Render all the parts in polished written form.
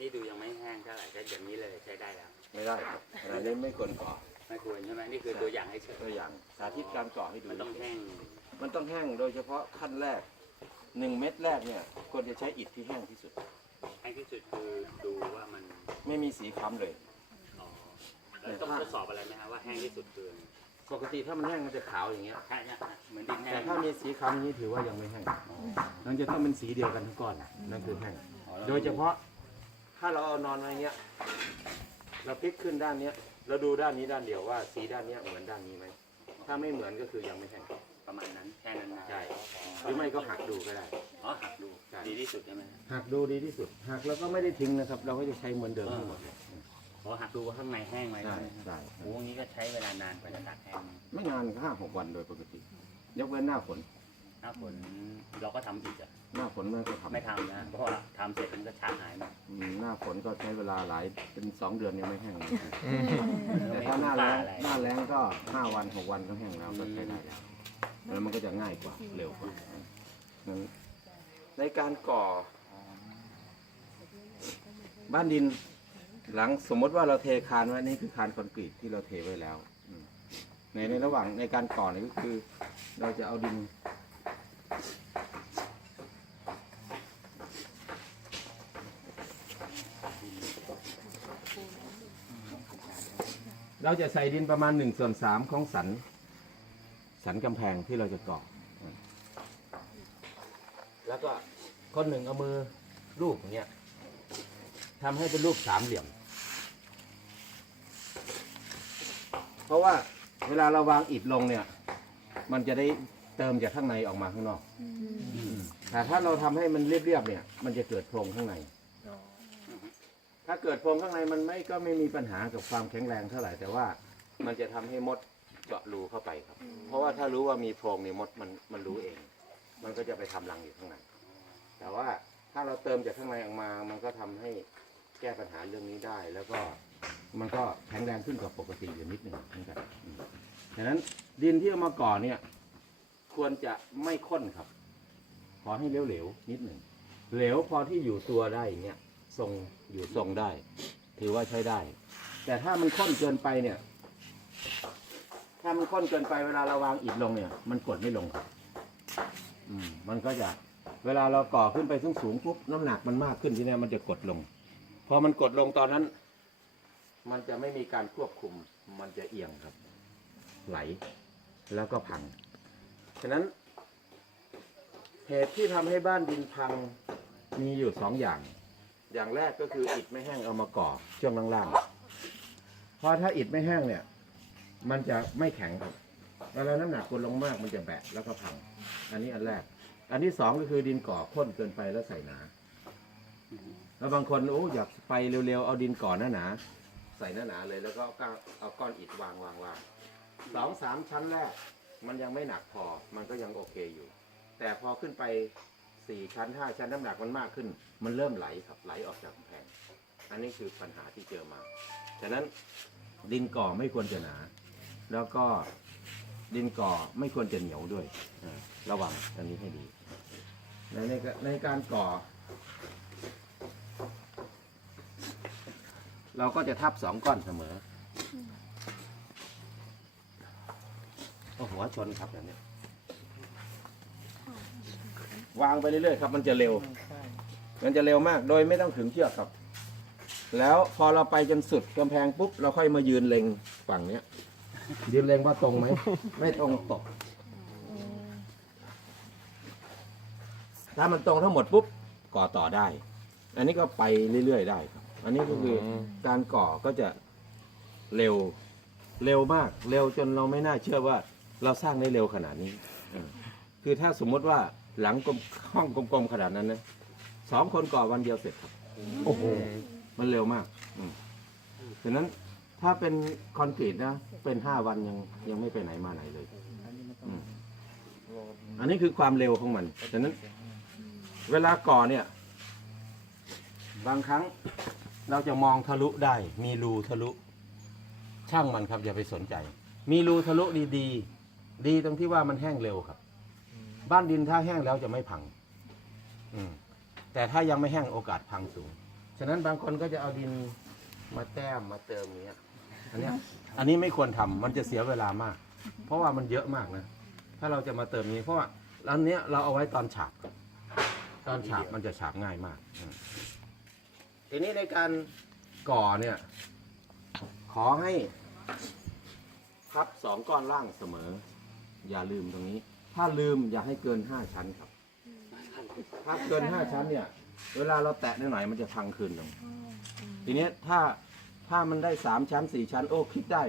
นี่ดูยังไม่แห้งเท่าไหร่ก็อย่างนี้เลยใช้ได้แล้วไม่ได้ครับอะไรนี้ไม่ควรก่อไม่ควรใช่ไหมนี่คือตัวอย่างให้เฉยตัวอย่างสาธิตการก่อให้ดูมันต้องแห้งมันต้องแห้งโดยเฉพาะขั้นแรก1 เม็ดแรกเนี่ยควรจะใช้อิฐที่แห้งที่สุดแห้งที่สุดคือดูว่ามันไม่มีสีคล้ำเลยเราต้องทดสอบอะไรไหมครับว่าแห้งที่สุดคือปกติถ้ามันแห้งมันจะขาวอย่างเงี้ยใช่เนี่ยเหมือนดินแห้งแต่ถ้ามีสีคล้ำนี้ถือว่ายังไม่แห้งมันจะต้องเป็นสีเดียวกันทั้งก้อนนั่นคือแห้งโดยเฉพาะถ้าเราเอานอนไว้เงี้ยเราพลิกขึ้นด้านเนี้ยเราดูด้านนี้ด้านเดียวว่าสีด้านเนี้ยเหมือนด้านนี้ไหมถ้าไม่เหมือนก็คือยังไม่แห้งประมาณนั้นแค่นั้นนะใช่หรือไม่ก็หักดูก็ได้หักดูดีที่สุดใช่ไหมหักดูดีที่สุดหักแล้วก็ไม่ได้ทิ้งนะครับเราก็จะใช้เหมือนเดิมทั้งหมดเลยหักดูว่าข้างในแห้งไหมใช่โอ้นี้ก็ใช้เวลานานกว่าจะตัดแห้งไม่นาน5-6 วันโดยปกติยกเว้นหน้าฝนเราก็ทำอีกหน้าฝนมันก็ทำไม่ทำนะเพราะว่าทำเสร็จมันก็ช้าหายมาหน้าฝนก็ใช้เวลาเป็น2 เดือนยังไม่แห้งแต่ถ้าหน้าแล้งก็5 วัน6 วันก็แห้งแล้วก็ใช้ได้แล้วมันก็จะง่ายกว่าเร็วกว่าในการก่อบ้านดินหลังสมมติว่าเราเทคานไว้นี่คือคานคอนกรีตที่เราเทไว้แล้วในระหว่างในการก่อนี่ก็คือเราจะเอาดินเราจะใส่ดินประมาณ1/3ของสันกำแพงที่เราจะก่อแล้วก็คนหนึ่งเอามือลูบอย่างเงี้ยทำให้เป็นรูป3 เหลี่ยมเพราะว่าเวลาเราวางอิฐลงเนี่ยมันจะได้เติมจากข้างในออกมาข้างนอกแต่ถ้าเราทำให้มันเรียบๆเนี่ยมันจะเกิดโพรงข้างในถ้าเกิดโพรงข้างในมันก็ไม่มีปัญหากับความแข็งแรงเท่าไหร่แต่ว่ามันจะทำให้มดเจาะรูเข้าไปครับเพราะว่าถ้ารู้ว่ามีโพรงเนี่ยมดมันรู้เองมันก็จะไปทำรังอยู่ข้างในแต่ว่าถ้าเราเติมจากข้างในออกมามันก็ทำให้แก้ปัญหาเรื่องนี้ได้แล้วก็มันก็แข็งแรงขึ้นกว่าปกติอยู่นิดหนึ่งเหมือนกันดังนั้นดินที่เอามาก่อเนี่ยควรจะไม่ข้นครับขอให้เหลวๆนิดหนึ่งเหลวพอที่อยู่ตัวได้อย่างเงี้ยทรงได้ถือว่าใช้ได้แต่ถ้ามันข้นเกินไปเนี่ยถ้ามันข้นเกินไปเวลาเราวางอิฐลงเนี่ยมันกดไม่ลงครับมันก็จะเวลาเราก่อขึ้นไปสูงปุ๊บน้ำหนักมันมากขึ้นทีนี้มันจะกดลงพอมันกดลงตอนนั้นมันจะไม่มีการควบคุมมันจะเอียงครับไหลแล้วก็พังฉะนั้นเหตุที่ทำให้บ้านดินพังมีอยู่2 อย่างแรกก็คืออิฐไม่แห้งเอามาก่อช่วงล่างๆเพราะถ้าอิฐไม่แห้งเนี่ยมันจะไม่แข็งครับเวลาน้ำหนักกดลงมากมันจะแบะแล้วก็พังอันนี้อันแรกอันที่2ก็คือดินก่อข้นเกินไปแล้วใส่หนาแล้วบางคนอยากไปเร็วๆเอาดินก่อหนาใส่หนาเลยแล้วก็เอาก้อนอิฐวาง2-3 ชั้นแรกมันยังไม่หนักพอมันก็ยังโอเคอยู่แต่พอขึ้นไป4 ชั้น5 ชั้นน้ำหนักมันมากขึ้นมันเริ่มไหลครับไหลออกจากกำแพงอันนี้คือปัญหาที่เจอมาฉะนั้นดินก่อไม่ควรจะหนาแล้วก็ดินก่อไม่ควรจะเหนียวด้วยระวังอันนี้ให้ดีในการก่อเราก็จะทับ2 ก้อนเสมอหัวชนครับแบบนี้วางไปเรื่อยๆครับมันจะเร็วมากโดยไม่ต้องถึงเชือกครับแล้วพอเราไปจนสุดกำแพงปุ๊บเราค่อยมายืนเล็งฝั่งเนี้ยยืนเล็งว่าตรงไหม ไม่ตรงตกถ้ามันตรงทั้งหมดปุ๊บก่อต่อได้อันนี้ก็ไปเรื่อยๆได้ครับอันนี้ก็คือการก่อก็จะเร็วมากเร็วจนเราไม่น่าเชื่อว่าเราสร้างได้เร็วขนาดนี้คือถ้าสมมติว่าหลังห้องกลมๆขนาดนั้นนะ2 คนก่อวันเดียวเสร็จครับโอ้โหมันเร็วมากฉะนั้นถ้าเป็นคอนกรีตนะเป็น5 วันยังไม่ไปไหนมาไหนเลยอันนี้คือความเร็วของมันฉะนั้นเวลาก่อเนี่ยบางครั้งเราจะมองทะลุได้มีรูทะลุช่างมันครับอย่าไปสนใจมีรูทะลุดีตรงที่ว่ามันแห้งเร็วครับบ้านดินถ้าแห้งแล้วจะไม่พังแต่ถ้ายังไม่แห้งโอกาสพังสูง ฉะนั้นบางคนก็จะเอาดินมาแต้มมาเติมอย่างเงี้ยอันนี้ไม่ควรทำมันจะเสียเวลามาก เพราะว่ามันเยอะมากนะถ้าเราจะมาเติมนี้เพราะว่าอันเนี้ยเราเอาไว้ตอนฉาบมันจะฉาบง่ายมากทีนี้ในการก่อเนี่ยขอให้พับสองก้อนล่างเสมออย่าลืมตรงนี้ถ้าลืมอย่าให้เกิน5 ชั้นครับถ้าเกิน5 ชั้นเนี่ยเวลาเราแตะนิดหน่อยมันจะพังคืนลงทีนี้ถ้ามันได้3 ชั้น4 ชั้นโอ้คิดได้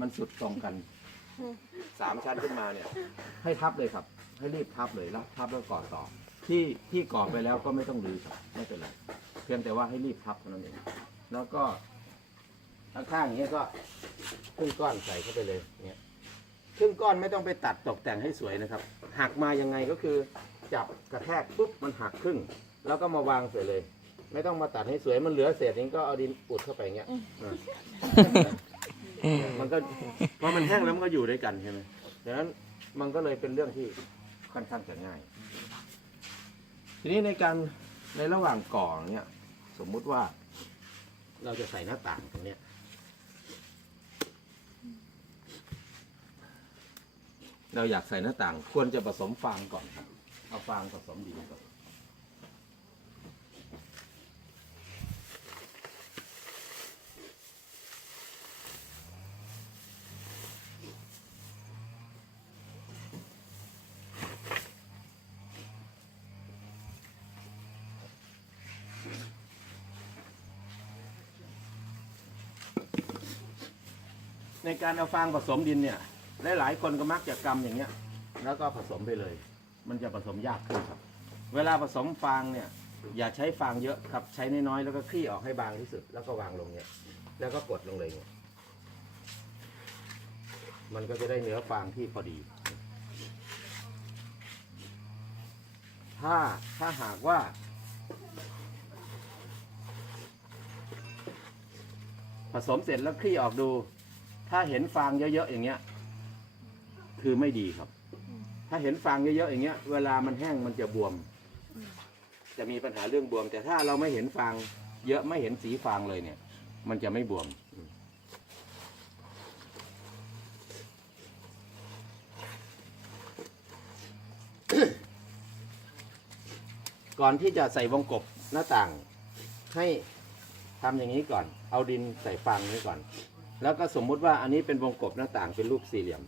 มันสุดตรงกัน3 ชั้นขึ้นมาเนี่ยให้ทับเลยครับให้รีบทับเลยแล้วทับแล้วก่อต่อที่ก่อไปแล้วก็ไม่ต้องรื้อครับไม่เป็นไรเพียงแต่ว่าให้รีบทับเท่านั้นเองแล้วก็ข้างๆอย่างเงี้ยก็ครึ่งก้อนใส่เข้าไปเลยเนี่ยครึ่งก้อนไม่ต้องไปตัดตกแต่งให้สวยนะครับหักมายังไงก็คือจับกระแทกปุ๊บมันหักครึ่งแล้วก็มาวางเสร็จเลย ไม่ต้องมาตัดให้สวยมันเหลือเศษนี้ก็เอาดินอุดเข้าไปอย่างเงี้ยมันก็พอมันแห้งแล้วมันก็อยู่ด้วยกันใช่ไหมดังนั้นมันก็เลยเป็นเรื่องที่ค่อนข้างจะง่ายทีนี้ในระหว่างก่อเนี่ยสมมุติว่าเราจะใส่หน้าต่างตรงเนี้ยเราอยากใส่หน้าต่างควรจะผสมฟางก่อนครับเอาฟางผสมดินก่อนในการเอาฟางผสมดินเนี่ยหลายคนก็มักจะกำอย่างเงี้ยแล้วก็ผสมไปเลยมันจะผสมยากขึ้นครับเวลาผสมฟางเนี่ยอย่าใช้ฟางเยอะครับใช้น้อยๆแล้วก็คลี่ออกให้บางที่สุดแล้วก็วางลงเนี่ยแล้วก็กดลงเลยเนี่ยมันก็จะได้เนื้อฟางที่พอดีถ้าหากว่าผสมเสร็จแล้วคลี่ออกดูถ้าเห็นฟางเยอะๆอย่างเงี้ยคือไม่ดีครับถ้าเห็นฟางเยอะๆอย่างเงี้ยเวลามันแห้งมันจะบวมจะมีปัญหาเรื่องบวมแต่ถ้าเราไม่เห็นฟางเยอะไม่เห็นสีฟางเลยเนี่ยมันจะไม่บวมก่อนที่จะใส่วงกบหน้าต่างให้ทำอย่างนี้ก่อนเอาดินใส่ฟางนี้ก่อนแล้วก็สมมุติว่าอันนี้เป็นวงกบหน้าต่างเป็นรูปสี่เหลี่ยม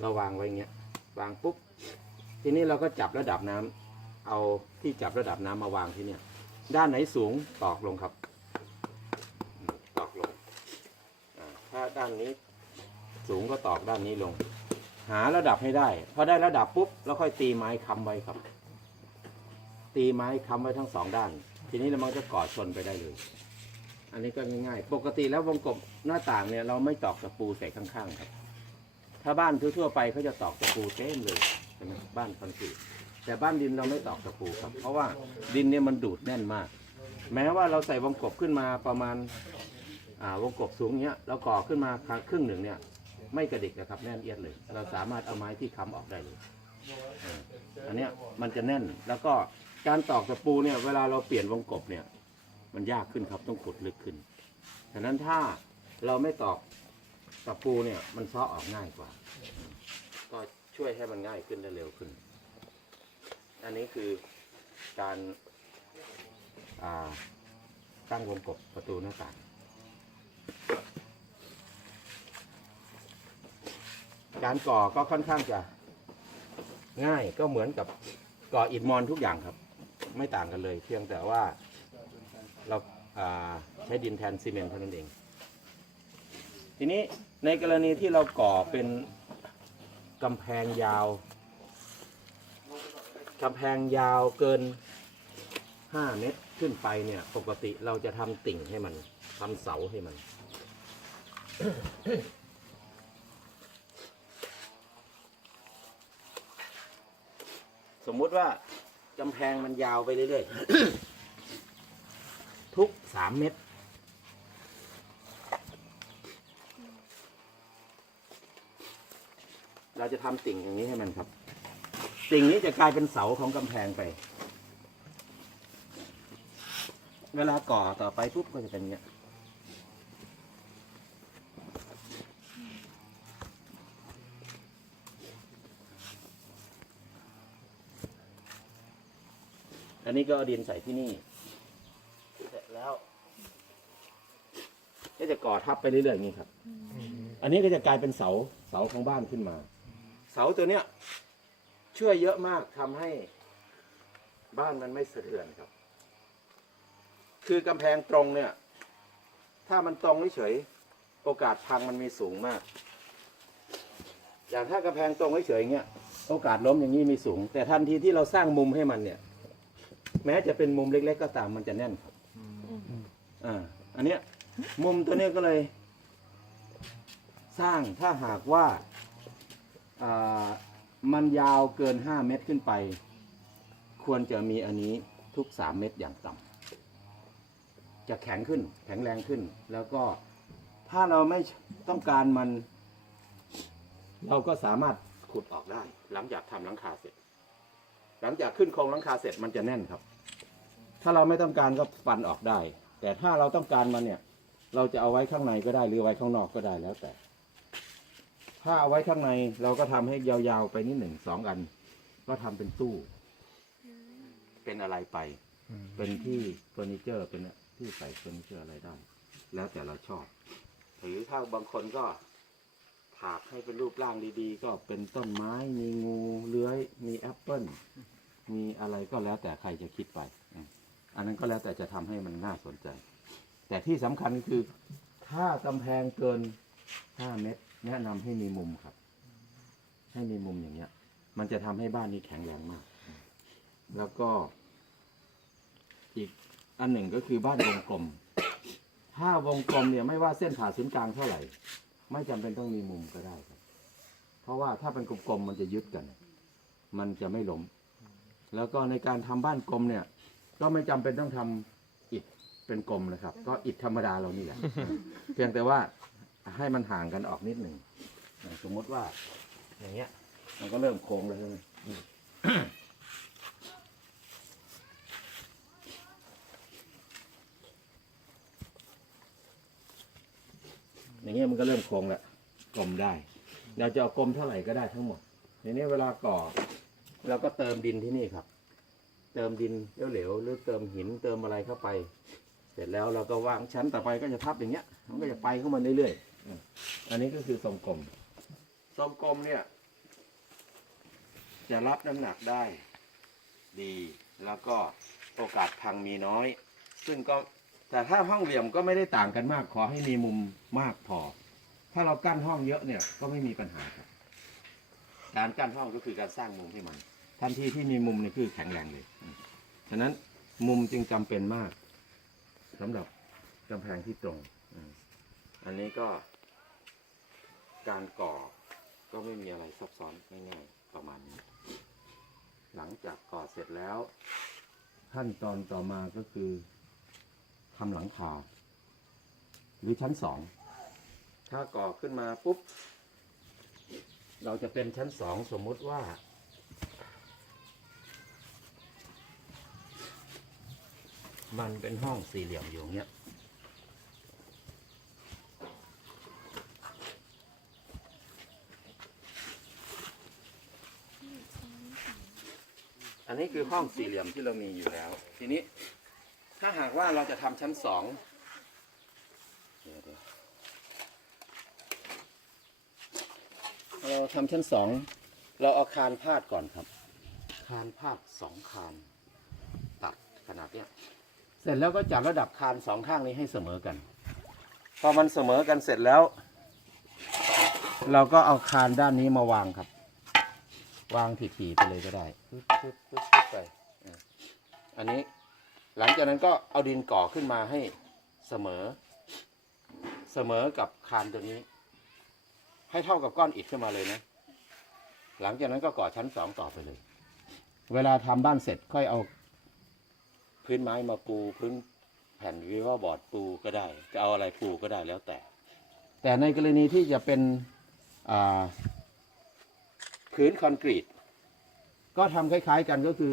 เราวางไว้อย่างเงี้ยวางปุ๊บทีนี้เราก็จับระดับน้ำเอาที่จับระดับน้ำมาวางที่เนี่ยด้านไหนสูงตอกลงครับตอกลงถ้าด้านนี้สูงก็ตอกด้านนี้ลงหาระดับให้ได้พอได้ระดับปุ๊บแล้วค่อยตีไม้ค้ำไว้ครับตีไม้ค้ำไว้ทั้ง2 ด้านทีนี้มันจะก่อชนไปได้เลยอันนี้ก็ง่ายๆปกติแล้ววงกบหน้าต่างเนี่ยเราไม่ตอกตะปูใส่ข้างๆครับถ้าบ้านทั่วๆไปเขาจะตอกตะปูเต็มเลยใช่ไหมบ้านคอนกรีตแต่บ้านดินเราไม่ตอกตะปูครับเพราะว่าดินเนี่ยมันดูดแน่นมากแม้ว่าเราใส่วงกบขึ้นมาประมาณวงกบสูงเนี้ยเราก่อขึ้นมาครึ่งหนึ่งเนี่ยไม่กระดิกนะครับแน่นเอียดเลยเราสามารถเอาไม้ที่ค้ำออกได้เลยอันเนี้ยมันจะแน่นแล้วก็การตอกตะปูเนี่ยเวลาเราเปลี่ยนวงกบเนี่ยมันยากขึ้นครับต้องขุดลึกขึ้นฉะนั้นถ้าเราไม่ตอกตะปูเนี่ยมันซ้อออกง่ายกว่าก็ช่วยให้มันง่ายขึ้นและเร็วขึ้นอันนี้คือการตั้งวงกบประตูหน้าต่างการก่อก็ค่อนข้างจะง่ายก็เหมือนกับก่ออิฐมอนทุกอย่างครับไม่ต่างกันเลยเพียงแต่ว่าเราใช้ดินแทนซีเมนต์เท่านั้นเองทีนี้ในกรณีที่เราก่อเป็นกำแพงยาวเกิน5 เมตรขึ้นไปเนี่ยปกติเราจะทำติ่งให้มันทำเสาให้มัน สมมุติว่ากำแพงมันยาวไปเรื่อยๆ ทุก3 เมตรเราจะทำติ่งอย่างนี้ให้มันครับติ่งนี้จะกลายเป็นเสาของกำแพงไป เวลาก่อต่อไปปุ๊บก็จะเป็นอย่างเงี้ยอันนี้ก็เอาดินใส่ที่นี่เสร็จแล้วก็จะก่อทับไปเรื่อยๆอย่างนี้ครับ อันนี้ก็จะกลายเป็นเสาของบ้านขึ้นมา เสาตัวเนี้ยช่วยเยอะมากทำให้บ้านมันไม่สะเทือนครับ คือกำแพงตรงเนี่ย ถ้ามันตรงเฉยโอกาสพังมันมีสูงมาก อย่างถ้ากำแพงตรงเฉยเงี้ยโอกาสล้มอย่างนี้มีสูง แต่ทันทีที่เราสร้างมุมให้มันเนี่ย แม้จะเป็นมุมเล็กๆก็ตามมันจะแน่นครับอันเนี้ยมุมตัวเนี้ยก็เลยสร้างถ้าหากว่ามันยาวเกิน5 เมตรขึ้นไป ควรจะมีอันนี้ทุก3 เมตรอย่างต่ำจะแข็งขึ้นแข็งแรงขึ้น แล้วก็ถ้าเราไม่ต้องการมัน เราก็สามารถขุดออกได้ หลังจากทำหลังคาเสร็จ หลังจากขึ้นโครงหลังคาเสร็จมันจะแน่นครับ ถ้าเราไม่ต้องการก็ฟันออกได้ แต่ถ้าเราต้องการมันเนี่ย เราจะเอาไว้ข้างในก็ได้หรือไว้ข้างนอกก็ได้แล้วแต่ ถ้าเอาไว้ข้างในเราก็ทำให้ยาวๆไปนิด1-2 อัน ก็ทำเป็นตู้ เป็นอะไรไป เป็นที่เฟอร์นิเจอร์เป็นที่ใส่เฟอร์นิเจอร์อะไรได้ แล้วแต่เราชอบ หรือถ้าบางคนก็ถากให้เป็นรูปร่างดีๆ ก็เป็นต้นไม้มีงูเลื้อยมีแอปเปิ้ลมีอะไรก็แล้วแต่ใครจะคิดไป อันนั้นก็แล้วแต่จะทำให้มันน่าสนใจ แต่ที่สำคัญคือ ถ้ากำแพงเกิน5 เมตรแนะนำให้มีมุมครับ ให้มีมุมอย่างเงี้ย มันจะทำให้บ้านนี้แข็งแรงมาก แล้วก็อีกอันหนึ่งก็คือบ้านวงกลม ถ้าวงกลมเนี่ยไม่ว่าเส้นผ่าศูนย์กลางเท่าไหร่ ไม่จำเป็นต้องมีมุมก็ได้ครับ เพราะว่าถ้าเป็นกลมๆมันจะยึดกัน มันจะไม่ล้ม แล้วก็ในการทำบ้านกลมเนี่ย ก็ไม่จำเป็นต้องทำอิฐเป็นกลมนะครับ ก็อิฐธรรมดาเรานี่แหละ เพียงแต่ว่าให้มันห่างกันออกนิดหนึ่ง สมมติว่าอย่างเงี้ย มันก็เริ่มโค้งแล้วใช่ไหมอย่างเงี้ยมันก็เริ่มโค้งแล้วกลมได้ เราจะเอากลมเท่าไหร่ก็ได้ทั้งหมดในนี้เวลาก่อเราก็เติมดินที่นี่ครับ เติมดินเหลวๆหรือเติมหินเติมอะไรเข้าไป เสร็จแล้วเราก็วางชั้นต่อไปก็จะทับอย่างเงี้ย มันก็จะไปเข้ามาเรื่อยๆอันนี้ก็คือทรงกลมทรงกลมเนี่ยจะรับน้ำหนักได้ดีแล้วก็โอกาสพังมีน้อย ซึ่งก็แต่ถ้าห้องเหลี่ยมก็ไม่ได้ต่างกันมากขอให้มีมุมมากพอ ถ้าเรากั้นห้องเยอะเนี่ยก็ไม่มีปัญหาครับการกั้นห้องก็คือการสร้างมุมให้มันทันทีที่มีมุมนี่คือแข็งแรงเลยฉะนั้นมุมจึงจำเป็นมากสำหรับกำแพงที่ตรงอันนี้ก็การก่อก็ไม่มีอะไรซับซ้อนง่ายๆประมาณนี้หลังจากก่อเสร็จแล้วขั้นตอนต่อมาก็คือทำหลังคาหรือชั้น2ถ้าก่อขึ้นมาปุ๊บเราจะเป็นชั้น2สมมุติว่ามันเป็นห้องสี่เหลี่ยมอยู่อย่างเงี้ยอันนี้คือห้องสี่เหลี่ยมที่เรามีอยู่แล้วทีนี้ถ้าหากว่าเราจะทำชั้น2เราทำชั้น2เราเอาคานพาดก่อนครับคานพาด2 คานตัดขนาดเนี้ยเสร็จแล้วก็จัดระดับคาน2 ข้างนี้ให้เสมอกันพอมันเสมอกันเสร็จแล้ว เราก็เอาคานด้านนี้มาวางครับวางถี่ๆไปเลยก็ได้ปึ๊บไปอันนี้หลังจากนั้นก็เอาดินก่อขึ้นมาให้เสมอกับคานตัวนี้ให้เท่ากับก้อนอิฐขึ้นมาเลยนะหลังจากนั้นก็ก่อชั้น2ต่อไปเลยเวลาทำบ้านเสร็จค่อยเอาพื้นไม้มาปูพื้นแผ่นวิวบอร์ดปูก็ได้จะเอาอะไรปูก็ได้แล้วแต่ในกรณีที่จะเป็นพื้นคอนกรีตก็ทำคล้ายๆกันก็คือ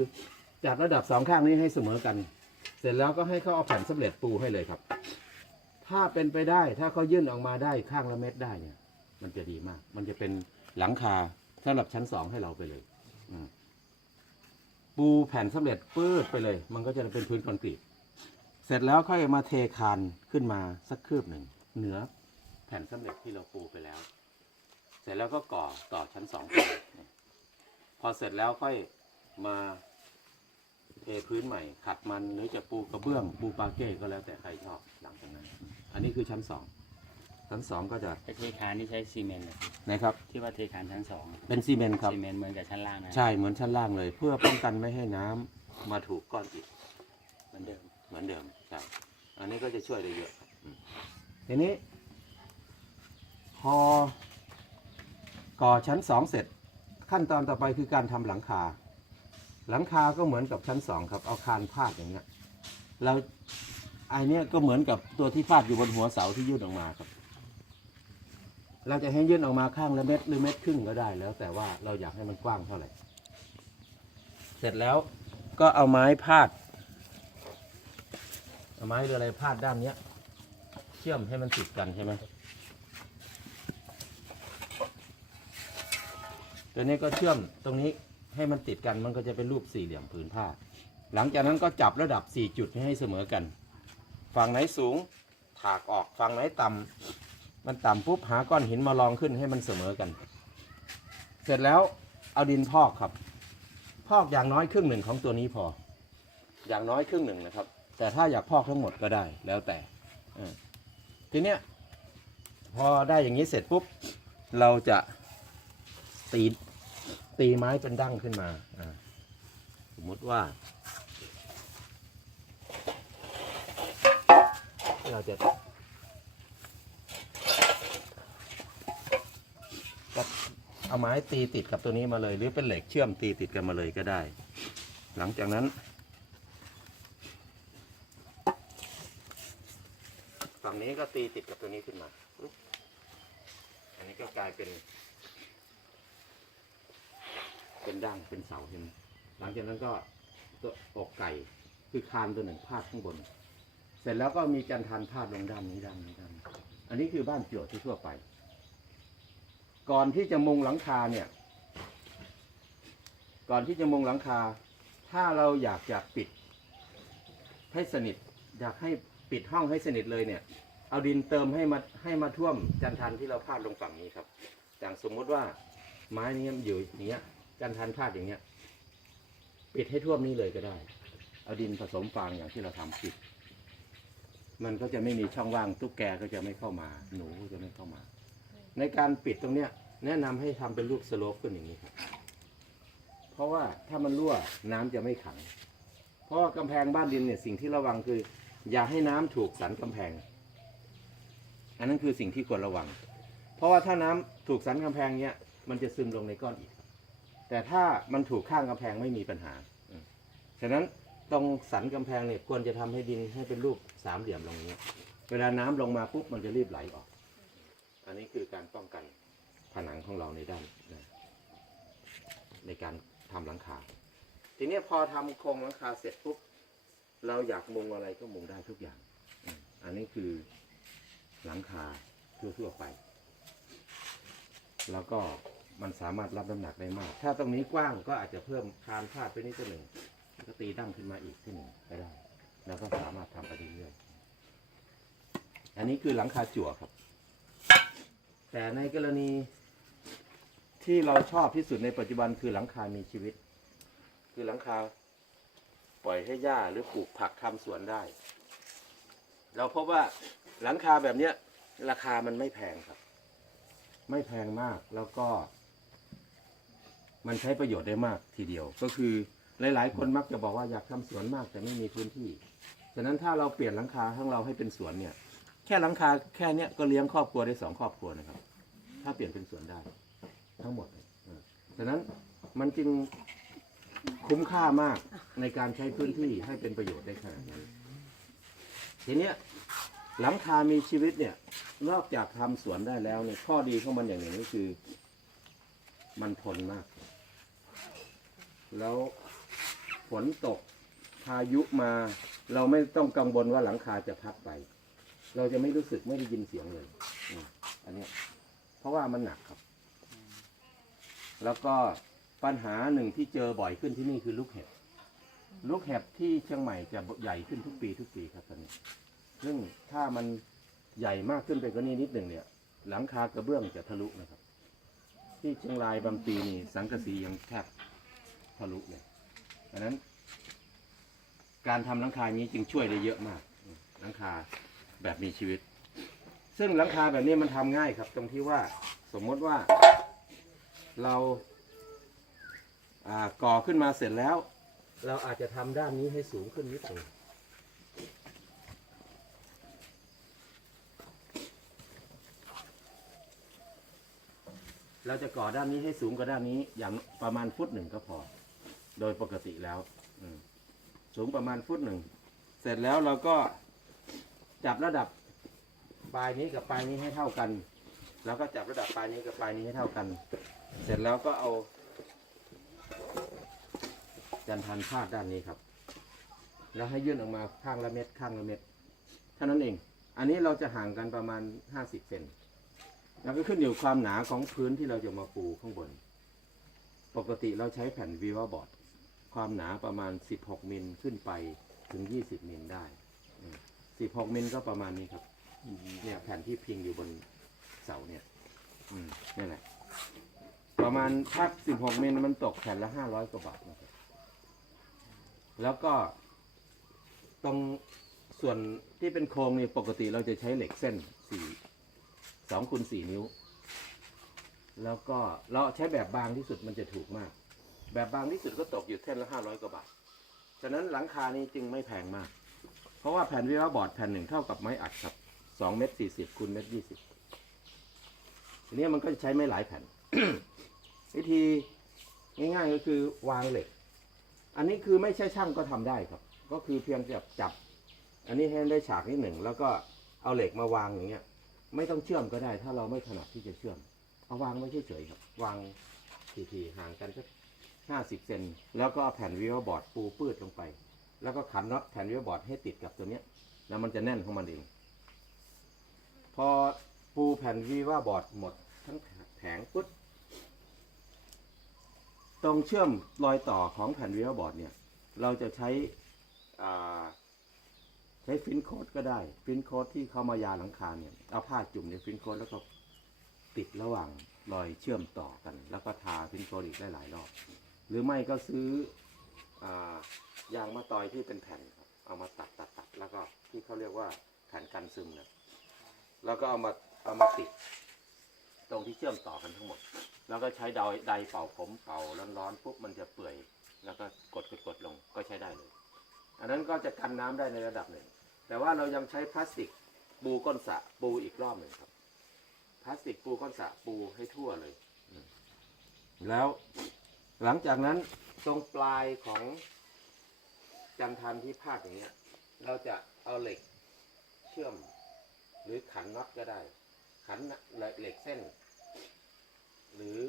จัดระดับ2 ข้างนี้ให้เสมอกัน เสร็จแล้วก็ให้เขาเอาแผ่นสำเร็จปูให้เลยครับ ถ้าเป็นไปได้ถ้าเขายื่นออกมาได้ข้างละเม็ดได้เนี่ย มันจะดีมาก มันจะเป็นหลังคาสำหรับชั้นสองให้เราไปเลยปูแผ่นสำเร็จปื้ดไปเลย มันก็จะเป็นพื้นคอนกรีตเสร็จแล้วค่อยมาเทคานขึ้นมาสักคืบหนึ่งเหนือแผ่นสำเร็จที่เราปูไปแล้ว เสร็จแล้วก็ก่อต่อชั้นสองพอเสร็จแล้วค่อยมาเทพื้นใหม่ขัดมันหรือจะปูกระเบื้องปูปาเก้ก็แล้วแต่ใครชอบหลังจากนั้น อันนี้คือชั้นสองชั้นสองก็จะ เทคานที่ใช้ซีเมนต์เหรอ นะครับ ที่ว่าเทคานชั้นสอง เป็นซีเมนต์ครับ ซีเมนต์เหมือนกับชั้นล่างนะ ใช่เหมือนชั้นล่างเลย เพื่อป้องกันไม่ให้น้ำมาถูกก้อนอิฐ เหมือนเดิม เหมือนเดิมใช่อันนี้ก็จะช่วยได้เยอะทีนี้ พอก่อชั้นสองเสร็จขั้นตอนต่อไปคือการทำหลังคา หลังคาก็เหมือนกับชั้นสองครับเอาคานพาดอย่างเงี้ยเราไอเนี้ยก็เหมือนกับตัวที่พาดอยู่บนหัวเสาที่ยื่นออกมาครับ เราจะให้ยื่นออกมาข้างละเม็ดหรือเม็ดครึ่งก็ได้แล้ว แต่ว่าเราอยากให้มันกว้างเท่าไหร่เสร็จแล้วก็เอาไม้พาดเอาไม้หรืออะไรพาดด้านเนี้ยเชื่อมให้มันติดกันใช่ไหมตัวนี้ก็เชื่อมตรงนี้ให้มันติดกันมันก็จะเป็นรูปสี่เหลี่ยมผืนผ้าหลังจากนั้นก็จับระดับ4จุดให้เสมอกันฝั่งไหนสูงถากออกฝั่งไหนต่ำมันต่ำปุ๊บหาก้อนหินมาลองขึ้นให้มันเสมอกัน เสร็จแล้วเอาดินพอกครับพอกอย่างน้อยครึ่งหนึ่งของตัวนี้พออย่างน้อยครึ่งหนึ่งนะครับแต่ถ้าอยากพอกทั้งหมดก็ได้แล้วแต่ทีเนี้ยพอได้อย่างนี้เสร็จปุ๊บเราจะตีไม้เป็นดั้งขึ้นมาสมมติว่าเราจะเอาไม้ตีติดกับตัวนี้มาเลยหรือเป็นเหล็กเชื่อมตีติดกันมาเลยก็ได้หลังจากนั้นฝั่งนี้ก็ตีติดกับตัวนี้ขึ้นมาอันนี้ก็กลายเป็นดั้งเป็นเสาเห็นไหมหลังจากนั้นก็ตัวอกไก่คือคานตัวหนึ่งพาดข้างบนเสร็จแล้วก็มีจันทานพาดลงด้านนี้ด้านนี้ด้านนี้อันนี้คือบ้านจั่วที่ทั่วไปก่อนที่จะมุงหลังคาเนี่ยก่อนที่จะมุงหลังคาถ้าเราอยากจะปิดให้สนิทอยากให้ปิดห้องให้สนิทเลยเนี่ยเอาดินเติมให้มาท่วมจันทานที่เราพาดลงฝั่งนี้ครับอย่างสมมุติว่าไม้นี้มันอยู่อย่างเงี้ยจันทานพาดอย่างเงี้ยปิดให้ท่วมนี้เลยก็ได้เอาดินผสมฟางอย่างที่เราทำปิดมันก็จะไม่มีช่องว่างตุ๊กแกก็จะไม่เข้ามาหนูก็จะไม่เข้ามาในการปิดตรงเนี้ยแนะนำให้ทำเป็นรูปสโลปขึ้นอย่างนี้ครับเพราะว่าถ้ามันรั่วน้ำจะไม่ขังเพราะกำแพงบ้านดินเนี่ยสิ่งที่ระวังคืออย่าให้น้ำถูกสันกำแพงอันนั้นคือสิ่งที่ควรระวังเพราะว่าถ้าน้ำถูกสันกำแพงเนี้ยมันจะซึมลงในก้อนอิฐแต่ถ้ามันถูกข้างกำแพงไม่มีปัญหาฉะนั้นตรงสันกำแพงเนี่ยควรจะทำให้ดินให้เป็นรูปสามเหลี่ยมลงนี้เวลาน้ำลงมาปุ๊บมันจะรีบไหลออกอันนี้คือการป้องกันผนังของเราในด้านในการทำหลังคาทีนี้พอทำโครงหลังคาเสร็จปุ๊บเราอยากมุงอะไรก็มุงได้ทุกอย่างอันนี้คือหลังคาทั่วๆไปแล้วก็มันสามารถรับน้ำหนักได้มากถ้าตรงนี้กว้างก็อาจจะเพิ่มคานพาดไปนิดหนึ่งก็ตีดั้งขึ้นมาอีกที่หนึ่งก็ได้แล้วก็สามารถทำไปเรื่อยๆอันนี้คือหลังคาจั่วครับแต่ในกรณีที่เราชอบที่สุดในปัจจุบันคือหลังคามีชีวิตคือหลังคาปล่อยให้หญ้าหรือปลูกผักทำสวนได้เราพบว่าหลังคาแบบนี้ราคามันไม่แพงครับไม่แพงมากแล้วก็มันใช้ประโยชน์ได้มากทีเดียวก็คือหลายๆคนมักจะบอกว่าอยากทำสวนมากแต่ไม่มีพื้นที่ฉะนั้นถ้าเราเปลี่ยนหลังคาของเราให้เป็นสวนเนี่ยแค่หลังคาแค่นี้ก็เลี้ยงครอบครัวได้2 ครอบครัวนะครับถ้าเปลี่ยนเป็นสวนได้ทั้งหมดฉะนั้นมันจึงคุ้มค่ามากในการใช้พื้นที่ให้เป็นประโยชน์ได้ขนาดนี้ทีเนี้ยหลังคามีชีวิตเนี่ยนอกจากทำสวนได้แล้วเนี่ยข้อดีของมันอย่างหนึ่งก็คือมันทนมากแล้วฝนตกพายุมา เราไม่ต้องกังวลว่าหลังคาจะพัดไป เราจะไม่รู้สึกไม่ได้ยินเสียงเลยอันเนี้ยเพราะว่ามันหนักครับ แล้วก็ปัญหาหนึ่งที่เจอบ่อยขึ้นที่นี่คือลูกเห็บลูกเห็บที่เชียงใหม่จะใหญ่ขึ้นทุกปีครับตอนนี้ซึ่งถ้ามันใหญ่มากขึ้นไปกว่านี้นิดหนึ่งเนี่ย หลังคากระเบื้องจะทะลุนะครับ ที่เชียงรายบางปีนี่สังกะสียังแทบทะลุเลยดังนั้น การทำหลังคานี้จึงช่วยได้เยอะมากหลังคาแบบมีชีวิต ซึ่งหลังคาแบบนี้มันทำง่ายครับ ตรงที่ว่าสมมติว่าเราก่อขึ้นมาเสร็จแล้ว เราอาจจะทำด้านนี้ให้สูงขึ้นนิดหนึ่งเราจะก่อด้านนี้ให้สูงกว่าด้านนี้อย่างประมาณฟุตหนึ่งก็พอ โดยปกติแล้วสูงประมาณฟุตหนึ่งเสร็จแล้วเราก็จับระดับปลายนี้กับปลายนี้ให้เท่ากันแล้วก็จับระดับปลายนี้กับปลายนี้ให้เท่ากัน เสร็จแล้วก็เอาจันทันพาดด้านนี้ครับแล้วให้ยื่นออกมาข้างละเม็ดข้างละเม็ดเท่านั้นเองอันนี้เราจะห่างกันประมาณ50 เซนแล้วก็ขึ้นอยู่ความหนาของพื้นที่เราจะมาปูข้างบนปกติเราใช้แผ่นวีวาบอร์ดความหนาประมาณ16 มิลขึ้นไปถึง20 มิลได้16 มิลก็ประมาณนี้ครับเนี่ยแผ่นที่พิงอยู่บนเสาเนี่ยนี่แหละประมาณถ้า16 มิลมันตกแผ่นละ500 กว่าบาทนะครับแล้วก็ตรงส่วนที่เป็นโครงนี่ปกติเราจะใช้เหล็กเส้น2 คูณ 4 นิ้วแล้วก็เราใช้แบบบางที่สุดมันจะถูกมากแบบบางที่สุดก็ตกอยู่เส้นละ500 กว่าบาทฉะนั้นหลังคานี้จึงไม่แพงมากเพราะว่าแผ่นวีวาบอร์ดแผ่นหนึ่งเท่ากับไม้อัดครับ2 เมตร 40 คูณ 1 เมตร 20ทีนี้มันก็จะใช้ไม่หลายแผ่น วิธีง่ายๆก็คือวางเหล็กอันนี้คือไม่ใช่ช่างก็ทำได้ครับก็คือเพียงจับอันนี้ให้ได้ฉากนิดหนึ่งแล้วก็เอาเหล็กมาวางอย่างเงี้ยไม่ต้องเชื่อมก็ได้ถ้าเราไม่ถนัดที่จะเชื่อมเอาวางไว้เฉยๆครับวางทีๆห่างกันสัก50 เซนแล้วก็เอาแผ่นวีวาบอร์ดปูปื้ดลงไปแล้วก็ขันน็อตแผ่นวีวาบอร์ดให้ติดกับตัวเนี้ยแล้วมันจะแน่นของมันเองพอปูแผ่นวีวาบอร์ดหมดทั้งแผงปุ๊บตรงเชื่อมรอยต่อของแผ่นวีวาบอร์ดเนี่ยเราจะใช้ฟินโค้ดก็ได้ฟินโค้ดที่เขามายาหลังคาเนี่ยเอาผ้าจุ่มในฟินโค้ดแล้วก็ติดระหว่างรอยเชื่อมต่อกันแล้วก็ทาฟินโค้ดอีกหลายๆรอบหรือไม่ก็ซื้อยางมะตอยที่เป็นแผ่นครับเอามาตัดแล้วก็ที่เขาเรียกว่าแผ่นกันซึมนะแล้วก็เอามาติดตรงที่เชื่อมต่อกันทั้งหมดแล้วก็ใช้ไดเป่าผมเป่าร้อนๆปุ๊บมันจะเปื่อยแล้วก็กดลงก็ใช้ได้เลยอันนั้นก็จะกันน้ำได้ในระดับหนึ่งแต่ว่าเรายังใช้พลาสติกปูก้นสระปูอีกรอบหนึ่งครับพลาสติกปูก้นสระปูให้ทั่วเลยแล้วหลังจากนั้นตรงปลายของจันทันที่พาดอย่างเงี้ยเราจะเอาเหล็กเชื่อมหรือขันน็อตก็ได้ขันเหล็กเส้นหรือ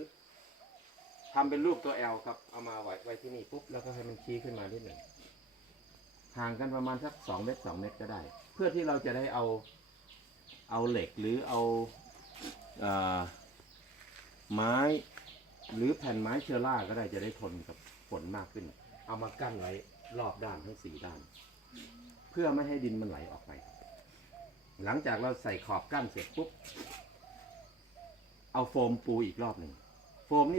ทำเป็นรูปตัว L ครับเอามาไว้ที่นี่ปุ๊บแล้วก็ให้มันชี้ขึ้นมานิดหนึ่งห่างกันประมาณสัก2 เมตร 2 เมตรก็ได้เพื่อที่เราจะได้เอาเหล็กหรือเอาไม้หรือแผ่นไม้เชอร่าก็ได้จะได้ทนกับฝนมากขึ้นเอามากั้นไว้รอบด้านทั้ง4 ด้านเพื่อไม่ให้ดินมันไหลออกไปหลังจากเราใส่ขอบกั้นเสร็จปุ๊บเอาโฟมปูอีกรอบหนึ่งโฟมนี่